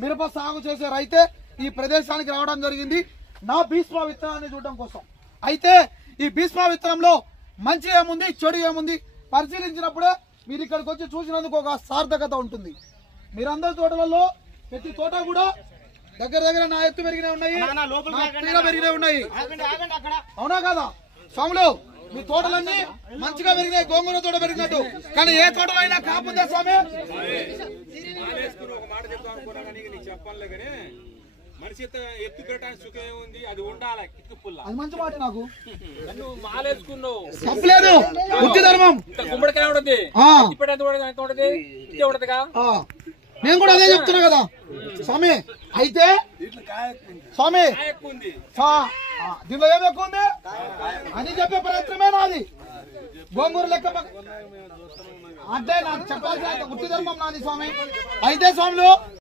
మిరప సాగు చేసే రైతే ఈ ప్రదేశానికి రావడం జరిగింది నా భీష్మ విత్తనాన్ని చూడడం కోసం. అయితే ఈ భీష్మ విత్తనంలో మంచి ఏముంది చెడు ఏముంది పరిశీలించినప్పుడే మీరు ఇక్కడికి వచ్చి చూసినందుకు ఒక సార్థకత ఉంటుంది. మీరందరి తోటలలో ప్రతి తోట కూడా దగ్గర దగ్గర నా ఎత్తు పెరిగినవి ఉన్నాయి, పెరిగినవి ఉన్నాయి. అవునా కదా స్వాములు? మీ తోటలన్నీ మంచిగా పెరిగినాయి, గోంగూర తోట పెరిగినట్టు. కానీ ఏ తోటలో అయినా కాపుందా స్వామి? మనిషి ఎత్తు పెట్టడానికి సుఖం ఉంది, అది ఉండాలి. అది మంచి మాట. నాకు మాలేసుకున్నావు తప్పలేదు, బుద్ధి ధర్మం. గుమ్మడికాయ ఉండదు, నేను కూడా అదే చెప్తున్నా కదా స్వామి. అయితే స్వామి దీనిలో ఏం ఎక్కువ ఉంది అని చెప్పే ప్రయత్నమే నాది. గోంగూర లెక్క అంటే నాకు చెప్పాల్సిన బుద్ధి ధర్మం నాది స్వామి. అయితే స్వాములు